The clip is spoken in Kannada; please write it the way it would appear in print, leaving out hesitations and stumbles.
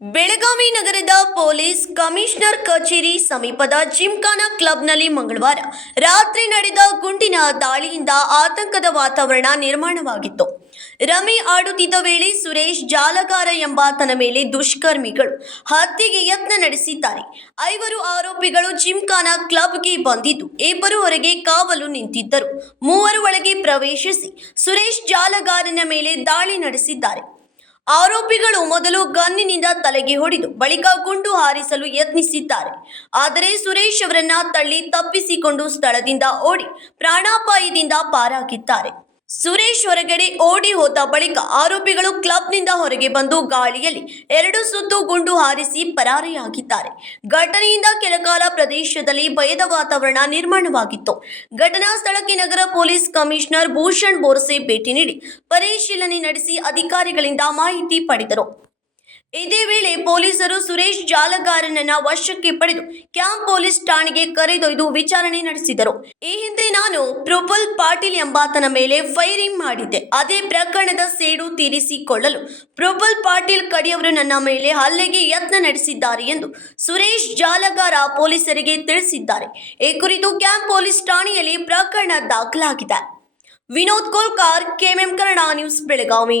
ಬೆಳಗಾವಿ ನಗರದ ಪೊಲೀಸ್ ಕಮಿಷನರ್ ಕಚೇರಿ ಸಮೀಪದ ಜಿಮ್ಖಾನಾ ಕ್ಲಬ್ನಲ್ಲಿ ಮಂಗಳವಾರ ರಾತ್ರಿ ನಡೆದ ಗುಂಡಿನ ದಾಳಿಯಿಂದ ಆತಂಕದ ವಾತಾವರಣ ನಿರ್ಮಾಣವಾಗಿತ್ತು. ರಮಿ ಆಡುತ್ತಿದ್ದ ವೇಳೆ ಸುರೇಶ್ ಜಾಲಗಾರ ಎಂಬಾತನ ಮೇಲೆ ದುಷ್ಕರ್ಮಿಗಳು ಹತ್ಯೆಗೆ ಯತ್ನ ನಡೆಸಿದ್ದಾರೆ. 5 ಆರೋಪಿಗಳು ಜಿಮ್ಖಾನಾ ಕ್ಲಬ್ಗೆ ಬಂದಿದ್ದು, 2 ಹೊರಗೆ ಕಾವಲು ನಿಂತಿದ್ದರು. 3 ಒಳಗೆ ಪ್ರವೇಶಿಸಿ ಸುರೇಶ್ ಜಾಲಗಾರನ ಮೇಲೆ ದಾಳಿ ನಡೆಸಿದ್ದಾರೆ. ಆರೋಪಿಗಳು ಮೊದಲು ಗನ್ನಿನಿಂದ ತಲೆಗೆ ಹೊಡೆದು ಬಳಿಕ ಗುಂಡು ಹಾರಿಸಲು ಯತ್ನಿಸಿದ್ದಾರೆ. ಆದರೆ ಸುರೇಶ್ ಅವರನ್ನ ತಳ್ಳಿ ತಪ್ಪಿಸಿಕೊಂಡು ಸ್ಥಳದಿಂದ ಓಡಿ ಪ್ರಾಣಾಪಾಯದಿಂದ ಪಾರಾಗಿದ್ದಾರೆ. ಸುರೇಶ್ ಹೊರಗಡೆ ಓಡಿ ಹೋದ ಬಳಿಕ ಆರೋಪಿಗಳು ಕ್ಲಬ್ನಿಂದ ಹೊರಗೆ ಬಂದು ಗಾಳಿಯಲ್ಲಿ 2 ಸುತ್ತು ಗುಂಡು ಹಾರಿಸಿ ಪರಾರಿಯಾಗಿದ್ದಾರೆ. ಘಟನೆಯಿಂದ ಕೆಲಕಾಲ ಪ್ರದೇಶದಲ್ಲಿ ಭಯದ ವಾತಾವರಣ ನಿರ್ಮಾಣವಾಗಿತ್ತು. ಘಟನಾ ಸ್ಥಳಕ್ಕೆ ನಗರ ಪೊಲೀಸ್ ಕಮಿಷನರ್ ಭೂಷಣ್ ಬೋರ್ಸೆ ಭೇಟಿ ನೀಡಿ ಪರಿಶೀಲನೆ ನಡೆಸಿ ಅಧಿಕಾರಿಗಳಿಂದ ಮಾಹಿತಿ ಪಡೆದರು. ಇದೇ ವೇಳೆ ಪೊಲೀಸರು ಸುರೇಶ್ ಜಾಲಗಾರನನ್ನ ವಶಕ್ಕೆ ಪಡೆದು ಕ್ಯಾಂಪ್ ಪೊಲೀಸ್ ಠಾಣೆಗೆ ಕರೆದೊಯ್ದು ವಿಚಾರಣೆ ನಡೆಸಿದರು. ಈ ಹಿಂದೆ ನಾನು ಪ್ರಫುಲ್ ಪಾಟೀಲ್ ಎಂಬಾತನ ಮೇಲೆ ಫೈರಿಂಗ್ ಮಾಡಿದ್ದೆ. ಅದೇ ಪ್ರಕರಣದ ಸೇಡು ತೀರಿಸಿಕೊಳ್ಳಲು ಪ್ರಫುಲ್ ಪಾಟೀಲ್ ಕಡೆಯವರು ನನ್ನ ಮೇಲೆ ಹಲ್ಲೆಗೆ ಯತ್ನ ನಡೆಸಿದ್ದಾರೆ ಎಂದು ಸುರೇಶ್ ಜಾಲಗಾರ ಪೊಲೀಸರಿಗೆ ತಿಳಿಸಿದ್ದಾರೆ. ಈ ಕುರಿತು ಕ್ಯಾಂಪ್ ಪೊಲೀಸ್ ಠಾಣೆಯಲ್ಲಿ ಪ್ರಕರಣ ದಾಖಲಾಗಿದೆ. Vinod Kolkar, KMM Kannada news, Belagavi.